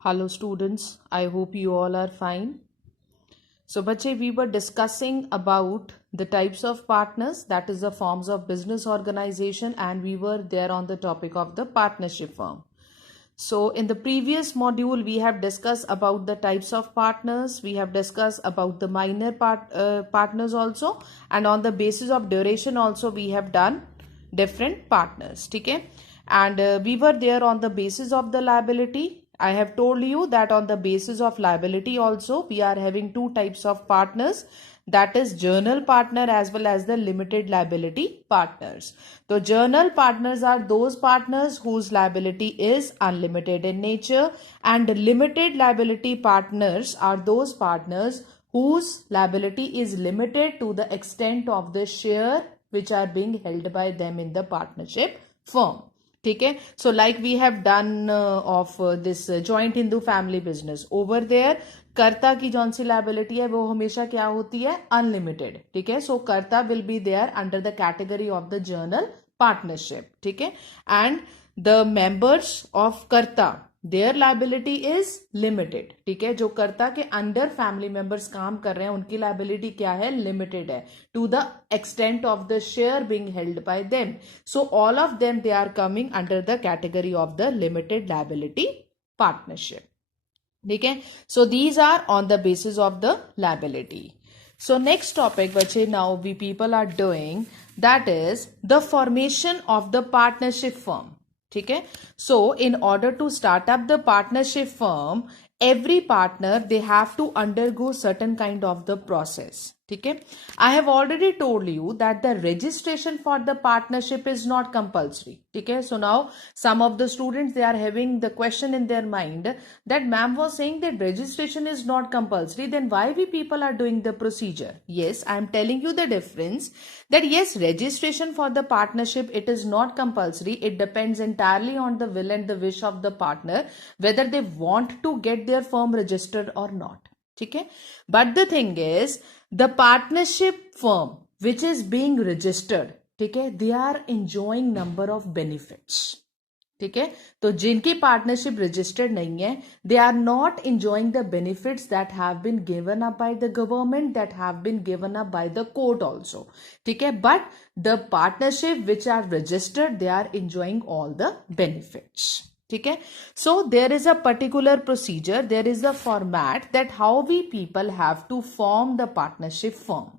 Hello students, I hope you all are fine. So bache, we were discussing about the types of partners, that is the forms of business organization, and we were there on the topic of the partnership firm. So in the previous module we have discussed about the types of partners, we have discussed about the minor partners also, and on the basis of duration also we have done different partners. Okay, and we were there on the basis of the liability. I have told you that on the basis of liability also we are having two types of partners, that is journal partner as well as the limited liability partners. So journal partners are those partners whose liability is unlimited in nature, and limited liability partners are those partners whose liability is limited to the extent of the share which are being held by them in the partnership firm. ठीक है, so like we have done of this joint Hindu family business, over there कर्ता की जौन सी liability है वो हमेशा क्या होती है, अनलिमिटेड. ठीक है, so Karta will be there under the category of the general partnership. ठीक है, and the members of Karta their liability is limited. ठीक है, जो कर्ता के अंडर फैमिली मेंबर्स काम कर रहे हैं उनकी लाइबिलिटी क्या है, लिमिटेड है to the extent of the share being held by them. So all of them they are coming under the category of the limited liability partnership. ठीक है, so these are on the basis of the liability. So next topic which now we people are doing, that is the formation of the partnership firm. ठीक है, so in order to start up the partnership firm, every partner they have to undergo certain kind of the process. ठीक है, I have already told you that the registration for the partnership is not compulsory. ठीक है, so now some of the students they are having the question in their mind that ma'am was saying that registration is not compulsory, then why we people are doing the procedure? Yes, I am telling you the difference, that yes, registration for the partnership it is not compulsory. It depends entirely on the will and the wish of the partner whether they want to get their firm registered or not. ठीक है, but the thing is the partnership firm which is being registered, ठीक है, they are enjoying number of benefits. ठीक है, तो जिनकी partnership registered नहीं है they are not enjoying the benefits that have been given up by the government, that have been given up by the court also. ठीक है, but the partnership which are registered they are enjoying all the benefits. ठीक है, so there is a particular procedure, there is a format that how we people have to form the partnership firm.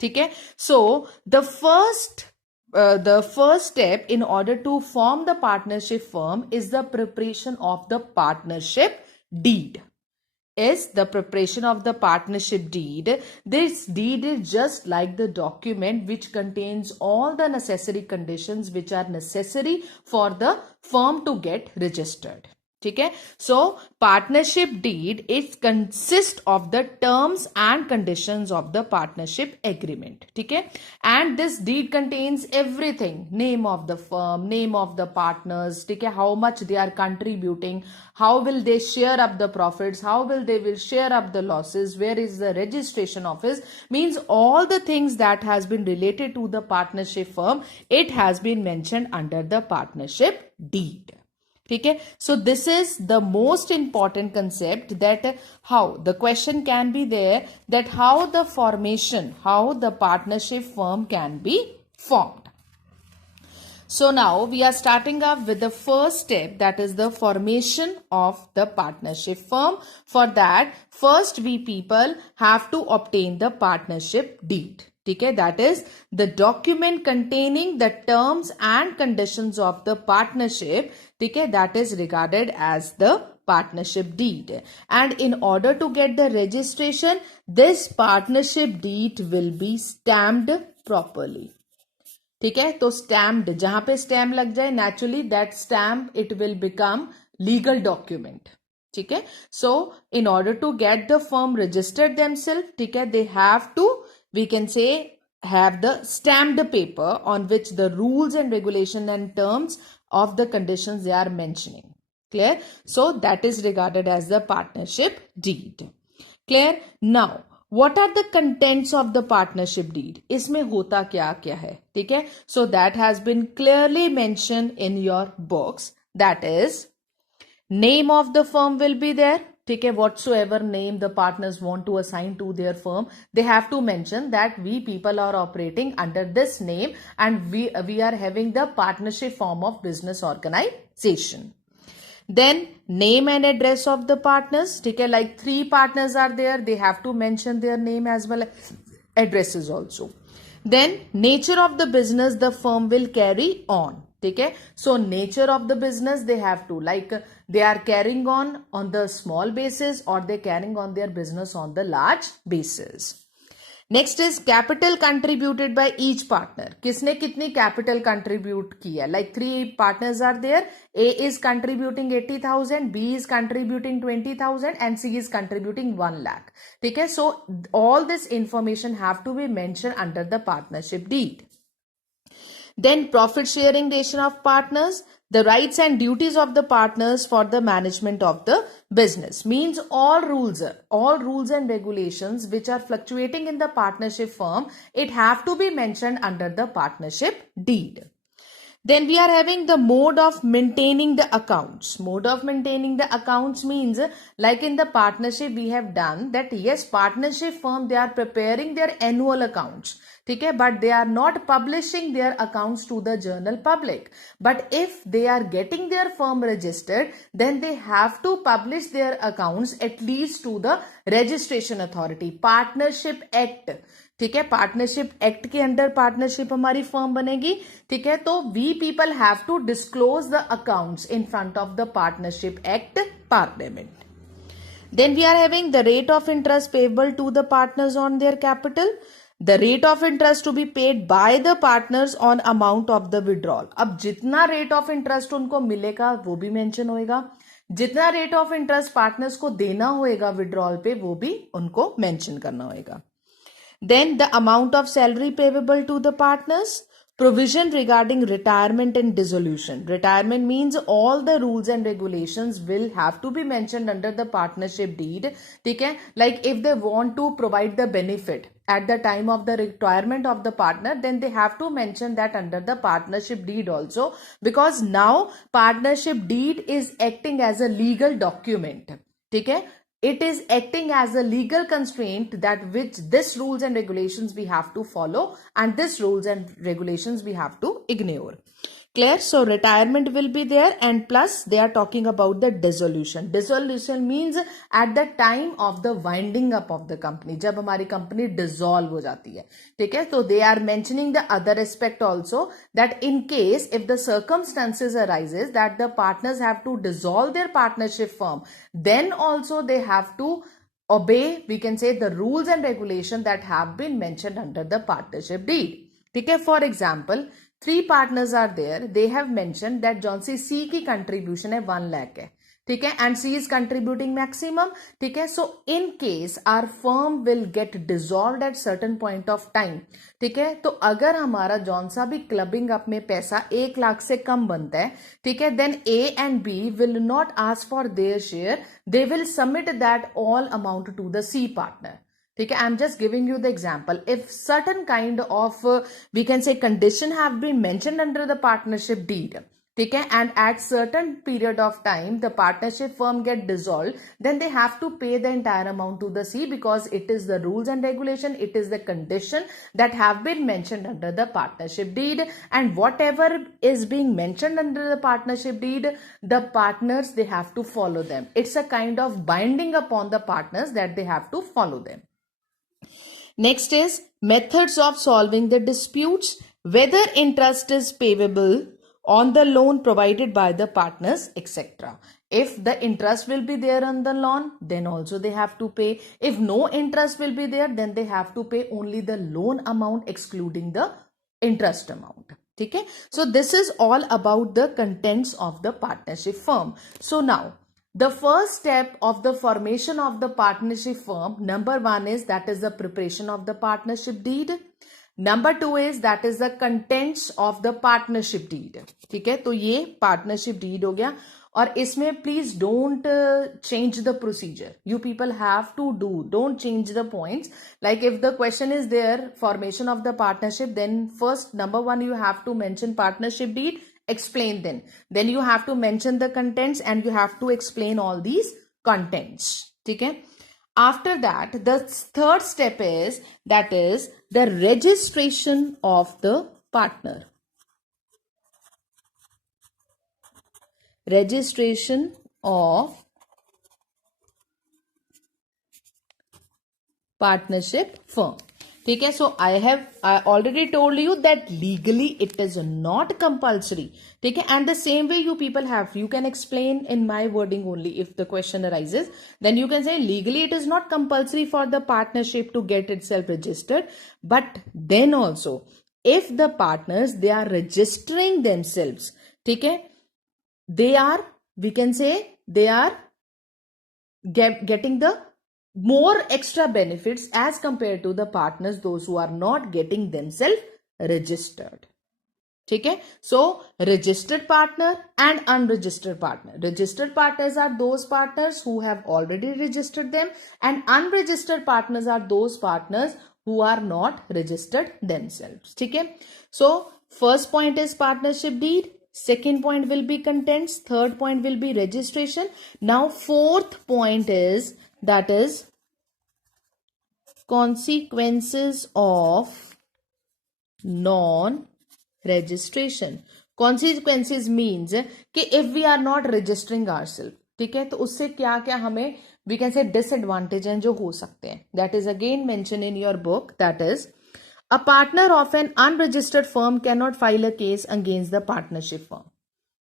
ठीक है, so the first step in order to form the partnership firm is the preparation of the partnership deed. Is the preparation of the partnership deed. This deed is just like the document which contains all the necessary conditions which are necessary for the firm to get registered. ठीक है, so partnership deed it consists of the terms and conditions of the partnership agreement. ठीक है, and this deed contains everything, name of the firm, name of the partners, ठीक है, how much they are contributing, how will they share up the profits, how will they share up the losses, where is the registration office, means all the things that has been related to the partnership firm, it has been mentioned under the partnership deed. ठीक है, so this is the most important concept, that how the question can be there, that how the formation, how the partnership firm can be formed. So now we are starting up with the first step, that is the formation of the partnership firm. For that first we people have to obtain the partnership deed. ठीक है, that is the document containing the terms and conditions of the partnership. ठीक है, that is regarded as the partnership deed. And in order to get the registration, this partnership deed will be stamped properly. ठीक है, तो stamped, जहां पे stamp लग जाए naturally that stamp it will become legal document. ठीक है, so in order to get the firm registered themselves, ठीक है, they have to, we can say, have the stamped paper on which the rules and regulation and terms of the conditions they are mentioning. Clear? So that is regarded as the partnership deed. Clear? Now what are the contents of the partnership deed? इसमें होता क्या क्या है? ठीक है, so that has been clearly mentioned in your books, that is Name of the firm will be there. ठीक है, whatsoever name the partners want to assign to their firm, they have to mention that we people are operating under this name and we are having the partnership form of business organization. Then name and address of the partners. ठीक है, like 3 partners are there, they have to mention their name as well as addresses also. Then nature of the business the firm will carry on. ठीक है, so nature of the business they have to, like they are carrying on the small basis or they carrying on their business on the large basis. Next is capital contributed by each partner. किसने कितनी capital contribute की है? Like 3 partners are there. A is contributing 80,000, B is contributing 20,000 and C is contributing 1 lakh. ठीक है, so all this information have to be mentioned under the partnership deed. Then profit sharing ratio of partners, the rights and duties of the partners for the management of the business. Means all rules and regulations which are fluctuating in the partnership firm, it have to be mentioned under the partnership deed. Then we are having the mode of maintaining the accounts. Mode of maintaining the accounts means, like in the partnership we have done that, yes, partnership firm, they are preparing their annual accounts. ठीक है, but they are not publishing their accounts to the general public. But if they are getting their firm registered, then they have to publish their accounts at least to the registration authority. Partnership Act, ठीक है, partnership act के under partnership हमारी firm बनेगी. ठीक है, तो we people have to disclose the accounts in front of the partnership act parliament. Then we are having the rate of interest payable to the partners on their capital. The rate of interest to be paid by the partners on amount of the withdrawal. अब जितना rate of interest उनको मिलेगा वो भी mention होएगा, जितना rate of interest partners को देना होएगा withdrawal पे वो भी उनको mention करना होएगा. Then the amount of salary payable to the partners. Provision regarding retirement and dissolution. Retirement means all the rules and regulations will have to be mentioned under the partnership deed. ठीक है, like if they want to provide the benefit at the time of the retirement of the partner, then they have to mention that under the partnership deed also, because now partnership deed is acting as a legal document. ठीक है, it is acting as a legal constraint that which this rules and regulations we have to follow and this rules and regulations we have to ignore. Clear? So retirement will be there, and plus they are talking about the dissolution. Dissolution means at the time of the winding up of the company, जब हमारी company dissolve हो जाती है. ठीक है, so they are mentioning the other aspect also, that in case if the circumstances arises that the partners have to dissolve their partnership firm, then also they have to obey, we can say, the rules and regulations that have been mentioned under the partnership deed. ठीक है, for example 3 partners are there, they have mentioned that जौन सी C की contribution है 1 lakh है. ठीक है, and C is contributing maximum. ठीक है, so in case our firm will get dissolved at certain point of time. ठीक है, तो अगर हमारा जौन सा भी क्लबिंग अप में पैसा 1 लाख से कम बनता है, ठीक है, then A and B will not ask for their share, they will submit that all amount to the C partner. ठीक है, I'm just giving you the example. If certain kind of we can say condition have been mentioned under the partnership deed, ठीक है, and at certain period of time the partnership firm get dissolved, then they have to pay the entire amount to the C, because it is the rules and regulation, it is the condition that have been mentioned under the partnership deed, and whatever is being mentioned under the partnership deed, the partners, they have to follow them. It's a kind of binding upon the partners that they have to follow them. Next is methods of solving the disputes, whether interest is payable on the loan provided by the partners, etc. If the interest will be there on the loan, then also they have to pay. If no interest will be there, then they have to pay only the loan amount excluding the interest amount. Okay? So this is all about the contents of the partnership firm. So now, the first step of the formation of the partnership firm, number 1 is that is the preparation of the partnership deed. Number 2 is that is the contents of the partnership deed. ठीक है, तो ये partnership deed हो गया, और इसमें please don't change the procedure. You people have to don't change the points. Like if the question is there, formation of the partnership, then first number 1 you have to mention partnership deed explain then you have to mention the contents and you have to explain all these contents. ठीक है. After that, the third step is, that is the registration of the partner. Registration of partnership firm. ठीक है. So I already told you that legally it is not compulsory. ठीक है. And the same way you people have, you can explain in my wording only if the question arises. Then you can say legally it is not compulsory for the partnership to get itself registered. But then also, if the partners, they are registering themselves, ठीक है, they are, we can say, they are getting the more extra benefits as compared to the partners, those who are not getting themselves registered. ठीक है. So registered partner and unregistered partner. Registered partners are those partners who have already registered them, and unregistered partners are those partners who are not registered themselves. ठीक है. So first point is partnership deed, second point will be contents, third point will be registration. Now fourth point is, that is consequences of non-registration. Consequences means कि if we are not registering ourselves, ठीक है, तो उससे क्या क्या हमें, we can say, disadvantage हैं जो हो सकते हैं. That is again mentioned in your book. That is, a partner of an unregistered firm cannot file a case against the partnership firm.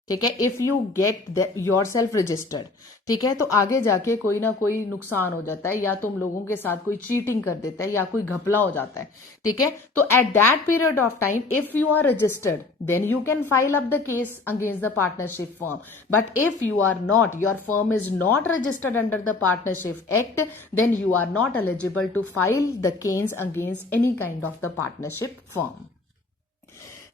ठीक है. If you get your self registered, ठीक है, तो आगे जाके कोई ना कोई नुकसान हो जाता है, या तुम लोगों के साथ कोई चीटिंग कर देता है, या कोई घपला हो जाता है. ठीक है. तो at that period of time, if you are registered, then you can file up the case against the partnership firm. But if you are not, your firm is not registered under the partnership act, then you are not eligible to file the case against any kind of the partnership firm.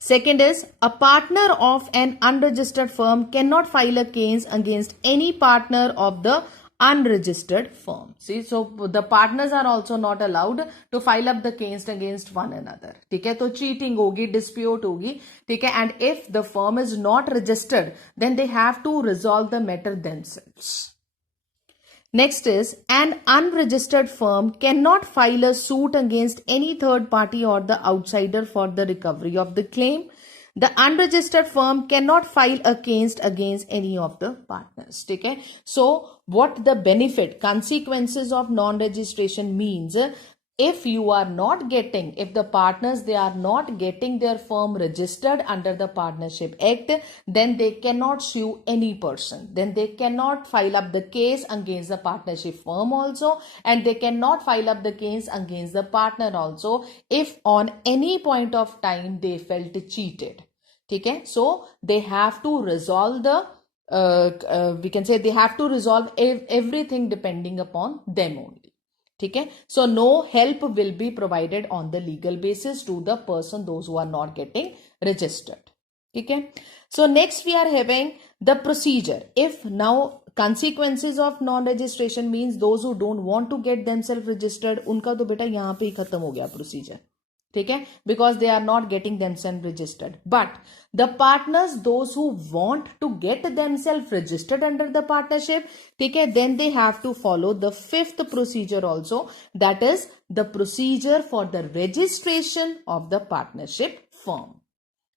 Second is, a partner of an unregistered firm cannot file a case against any partner of the unregistered firm. See, so the partners are also not allowed to file up the case against one another. ठीक है. तो cheating होगी, dispute होगी. ठीक है. And if the firm is not registered, then they have to resolve the matter themselves. Next is, an unregistered firm cannot file a suit against any third party or the outsider for the recovery of the claim. The unregistered firm cannot file a case against any of the partners. ठीक है. So what the benefit, consequences of non-registration means, if you are not getting, if the partners, they are not getting their firm registered under the partnership act, then they cannot sue any person. Then they cannot file up the case against the partnership firm also, and they cannot file up the case against the partner also if on any point of time they felt cheated. ठीक है. So they have to resolve the we can say, they have to resolve everything depending upon them only. ठीक है. So no help will be provided on the legal basis to the person, those who are not getting registered. ठीक है. So next we are having the procedure. If now consequences of non-registration means those who don't want to get themselves registered, उनका तो बेटा यहाँ पे ही खत्म हो गया procedure. ठीक है. Because they are not getting themselves registered. But the partners, those who want to get themselves registered under the partnership, ठीक है, then they have to follow the fifth procedure also. That is the procedure for the registration of the partnership firm.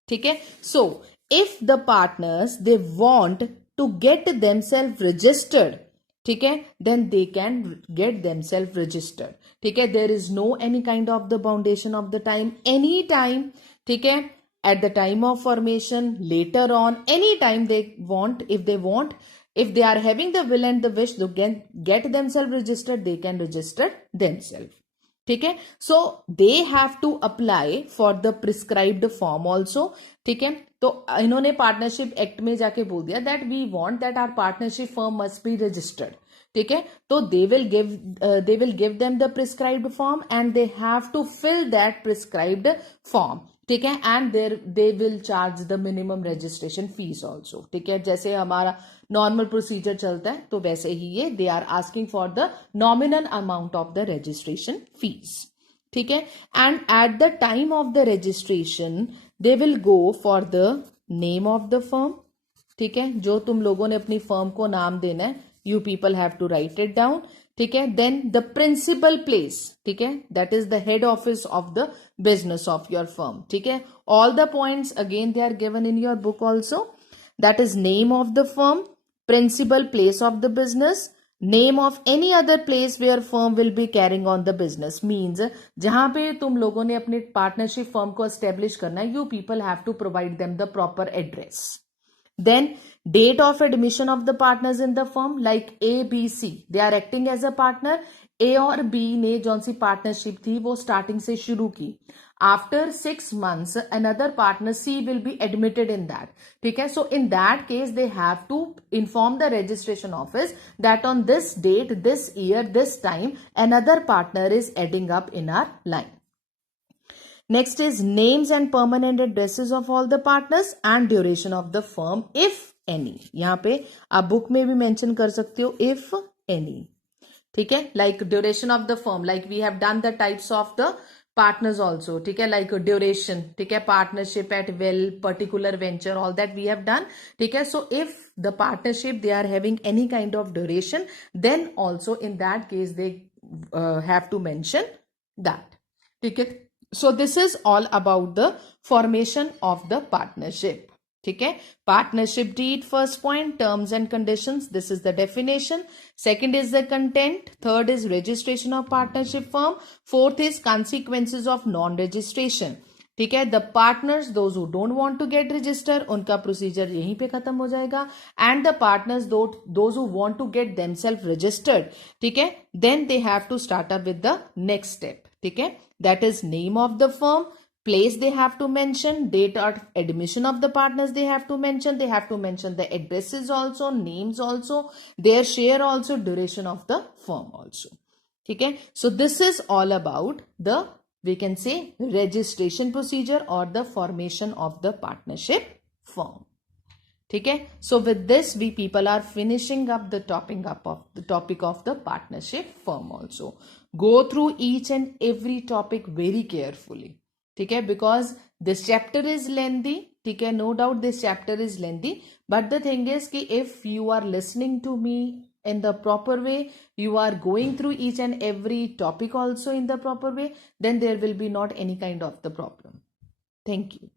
ठीक है. So if the partners, they want to get themselves registered, ठीक है, then they can get themselves registered. ठीक है. There is no any kind of the boundation of the time, any time. ठीक है. At the time of formation, later on, any time they want, if they want, if they are having the will and the wish to get themselves registered, they can register themselves. ठीक है. So they have to apply for the prescribed form also. ठीक है. तो इन्होंने partnership act में जाके बोल दिया that we want that our partnership firm must be registered. ठीक है. तो they will give them the prescribed form, and they have to fill that prescribed form. ठीक है. And they will charge the minimum registration fees also. ठीक है. जैसे हमारा normal procedure चलता है, तो वैसे ही ये they are asking for the nominal amount of the registration fees. ठीक है. And at the time of the registration, they will go for the name of the firm, ठीक है, जो तुम लोगों ने अपनी फर्म को नाम देना है, you people have to write it down, ठीक है. देन द प्रिंसिपल प्लेस, ठीक है, that is the head office of the business of your firm, ठीक है. All the points again they are given in your book also. That is name of the firm, principal place of the business, name of any other place where firm will be carrying on the business. Means जहां पे तुम लोगों ने अपने partnership firm को establish करना है, you people have to provide them the proper address. Then date of admission of the partners in the firm, like A, B, C, they are acting as a partner. A और B ने जौन सी partnership थी वो starting से शुरू की. After 6 months another partner C will be admitted in that, ठीक है. So in that case they have to inform the registration office that on this date, this year, this time another partner is adding up in our line. Next is names and permanent addresses of all the partners and duration of the firm if any. यहाँ पे आप book में भी mention कर सकते हो if any, ठीक है. like duration of the firm, like we have done the types of the partners also, ठीक है, like duration, ठीक है, partnership at will, particular venture, all that we have done, ठीक है. so if the partnership they are having any kind of duration, then also in that case they have to mention that, ठीक है. So this is all about the formation of the partnership. ठीक है. Partnership deed, first point, terms and conditions. This is the definition. Second is the content. Third is registration of partnership firm. Fourth is consequences of non-registration. ठीक है. The partners, those who don't want to get registered, उनका procedure यहीं पे खत्म हो जाएगा. And the partners, those who want to get themselves registered, ठीक है, then they have to start up with the next step. ठीक है. That is name of the firm, place they have to mention, date of admission of the partners they have to mention, they have to mention the addresses also, names also, their share also, duration of the firm also. ठीक है. So this is all about the, we can say, registration procedure or the formation of the partnership firm. ठीक है. So with this we people are finishing up the topic of the partnership firm also. Go through each and every topic very carefully, ठीक है, because this chapter is lengthy, ठीक है, no doubt this chapter is lengthy, but the thing is कि if you are listening to me in the proper way, you are going through each and every topic also in the proper way, then there will be not any kind of the problem. Thank you.